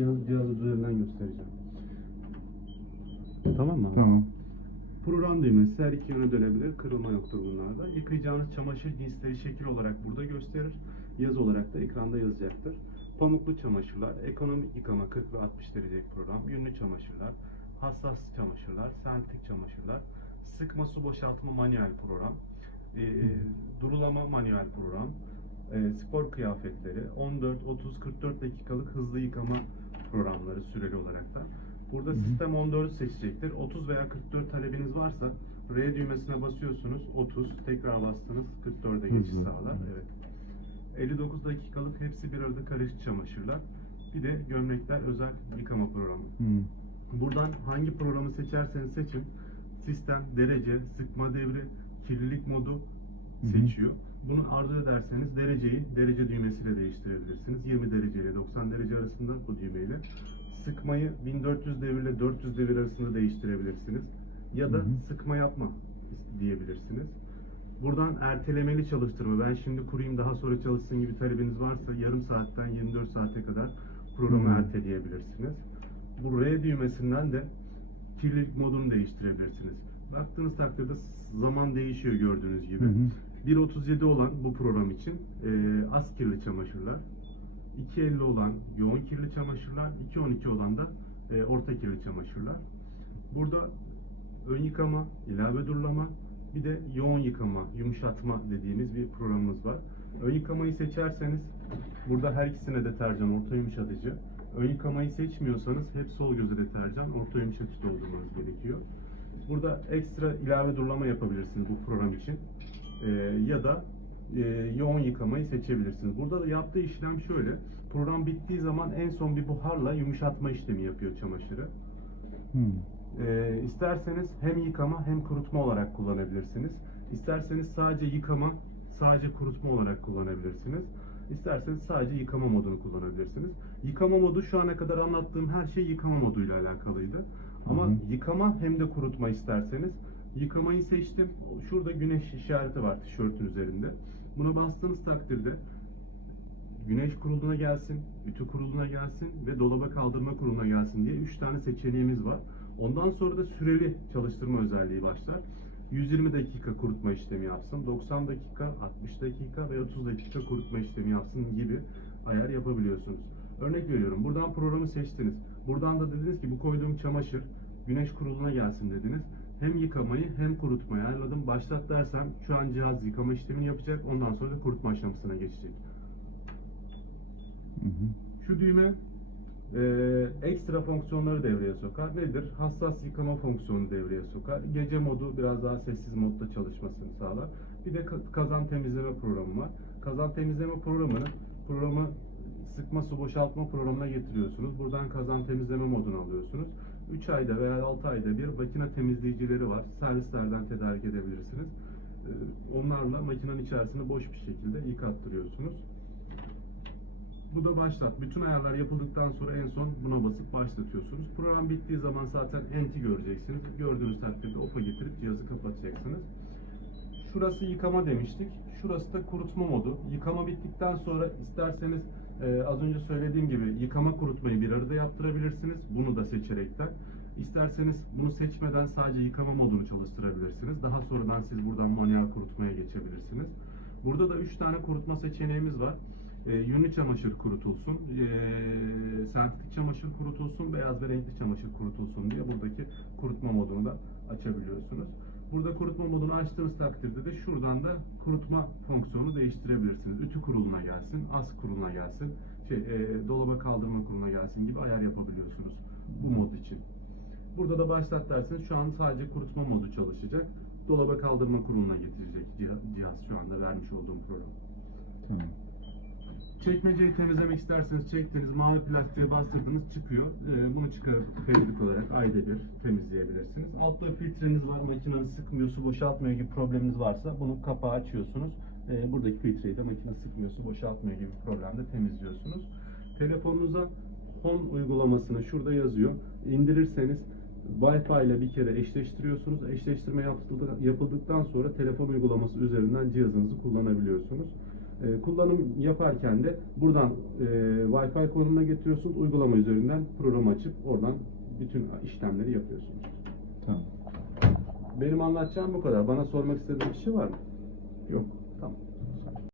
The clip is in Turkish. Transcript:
cihaz, cihaz üzerinden göstereceğim. Tamam mı? abi? Tamam. Program düğmesi her iki yöne dönebilir. Kırılma yoktur bunlarda. Yıkayacağınız çamaşır cinsleri şekil olarak burada gösterir. Yazı olarak da ekranda yazacaktır. Pamuklu çamaşırlar, ekonomik yıkama 40 ve 60 derecelik program, yünlü çamaşırlar, hassas çamaşırlar, sentetik çamaşırlar, sıkma su boşaltma manuel program, e, durulama manuel program, e, spor kıyafetleri, 14, 30, 44 dakikalık hızlı yıkama programları süreli olarak da. Burada sistem 14'ü seçecektir. 30 veya 44 talebiniz varsa R düğmesine basıyorsunuz. 30 tekrar bastınız 44'e geçiş sağlar. evet. Evet. 59 dakikalık hepsi bir arada karışık çamaşırlar. Bir de gömlekler özel yıkama programı. Hı. Buradan hangi programı seçerseniz seçin. Sistem, derece, sıkma devri, kirlilik modu Hı hı. Bunu arzu ederseniz dereceyi derece düğmesiyle değiştirebilirsiniz. 20 derece ile 90 derece arasında bu düğmeyle. Sıkmayı 1400 devir ile 400 devir arasında değiştirebilirsiniz. Ya da Hı hı. sıkma yapma diyebilirsiniz. Buradan ertelemeli çalıştırma. Ben şimdi kurayım daha sonra çalışsın gibi talebiniz varsa yarım saatten 24 saate kadar programı Hı. erteleyebilirsiniz. Bu R düğmesinden de kirlilik modunu değiştirebilirsiniz. Baktığınız takdirde zaman değişiyor gördüğünüz gibi. Hı hı. 1.37 olan bu program için e, az kirli çamaşırlar. 2.50 olan yoğun kirli çamaşırlar. 2.12 olan da e, orta kirli çamaşırlar. Burada ön yıkama, ilave durulama, bir de yoğun yıkama, yumuşatma dediğimiz bir programımız var. Ön yıkamayı seçerseniz burada her ikisine deterjan, orta yumuşatıcı. Ön yıkamayı seçmiyorsanız hep sol göze deterjan, orta yumuşatıcı doldurmanız gerekiyor. Burada ekstra ilave durulama yapabilirsiniz bu program için. Ee, ya da e, yoğun yıkamayı seçebilirsiniz. Burada da yaptığı işlem şöyle. Program bittiği zaman en son bir buharla yumuşatma işlemi yapıyor çamaşırı. Ee, isterseniz hem yıkama hem kurutma olarak kullanabilirsiniz. İsterseniz sadece yıkama, sadece kurutma olarak kullanabilirsiniz. İsterseniz sadece yıkama modunu kullanabilirsiniz. Yıkama modu şu ana kadar anlattığım her şey yıkama moduyla alakalıydı. Ama Hı hı. yıkama hem de kurutma isterseniz yıkamayı seçtim. Şurada güneş işareti var tişörtün üzerinde. Buna bastığınız takdirde güneş kuruluna gelsin, ütü kuruluna gelsin ve dolaba kaldırma kuruluna gelsin diye 3 tane seçeneğimiz var. Ondan sonra da süreli çalıştırma özelliği başlar. 120 dakika kurutma işlemi yapsın, 90 dakika, 60 dakika ve 30 dakika kurutma işlemi yapsın gibi ayar yapabiliyorsunuz. Örnek veriyorum, buradan programı seçtiniz. Buradan da dediniz ki bu koyduğum çamaşır güneş kuruluna gelsin dediniz. Hem yıkamayı hem kurutmayı ayarladım. Başlat dersem şu an cihaz yıkama işlemini yapacak. Ondan sonra da kurutma aşamasına geçecek. Hı hı. Şu düğme e, ekstra fonksiyonları devreye sokar. Nedir? Hassas yıkama fonksiyonu devreye sokar. Gece modu biraz daha sessiz modda çalışmasını sağlar. Bir de ka- kazan temizleme programı var. Kazan temizleme programını programı sıkma su boşaltma programına getiriyorsunuz. Buradan kazan temizleme modunu alıyorsunuz. 3 ayda veya 6 ayda bir makine temizleyicileri var. Servislerden tedarik edebilirsiniz. E, Onlarla makinenin içerisini boş bir şekilde yıkattırıyorsunuz. Bu da başlat. Bütün ayarlar yapıldıktan sonra en son buna basıp başlatıyorsunuz. Program bittiği zaman zaten enti göreceksiniz. Gördüğünüz takdirde OP'a getirip cihazı kapatacaksınız. Şurası yıkama demiştik. Şurası da kurutma modu. Yıkama bittikten sonra isterseniz e, az önce söylediğim gibi yıkama kurutmayı bir arada yaptırabilirsiniz. Bunu da seçerekten. İsterseniz bunu seçmeden sadece yıkama modunu çalıştırabilirsiniz. Daha sonradan siz buradan manuel kurutmaya geçebilirsiniz. Burada da 3 tane kurutma seçeneğimiz var. E, yünlü çamaşır kurutulsun, e, sentetik çamaşır kurutulsun, beyaz ve renkli çamaşır kurutulsun diye buradaki kurutma modunu da açabiliyorsunuz. Burada kurutma modunu açtığınız takdirde de şuradan da kurutma fonksiyonu değiştirebilirsiniz. Ütü kuruluna gelsin, az kuruluna gelsin, şey, e, dolaba kaldırma kuruluna gelsin gibi ayar yapabiliyorsunuz bu mod için. Burada da başlat derseniz şu an sadece kurutma modu çalışacak. Dolaba kaldırma kuruluna getirecek cihaz, cihaz şu anda vermiş olduğum program. Tamam. Çekmeceyi temizlemek isterseniz çektiniz, mavi plastiğe bastırdınız çıkıyor. Ee, bunu çıkarıp periyodik olarak ayda bir temizleyebilirsiniz. Altta filtreniz var, makineniz sıkmıyor, su boşaltmıyor gibi probleminiz varsa bunu kapağı açıyorsunuz. Ee, buradaki filtreyi de makine sıkmıyor, su boşaltmıyor gibi problemde temizliyorsunuz. Telefonunuza Home uygulamasını şurada yazıyor. İndirirseniz Wi-Fi ile bir kere eşleştiriyorsunuz. Eşleştirme yapıldı- yapıldıktan sonra telefon uygulaması üzerinden cihazınızı kullanabiliyorsunuz. E, kullanım yaparken de buradan e, Wi-Fi konumuna getiriyorsunuz. Uygulama üzerinden programı açıp oradan bütün işlemleri yapıyorsunuz. Tamam. Benim anlatacağım bu kadar. Bana sormak istediğin bir şey var mı? Yok.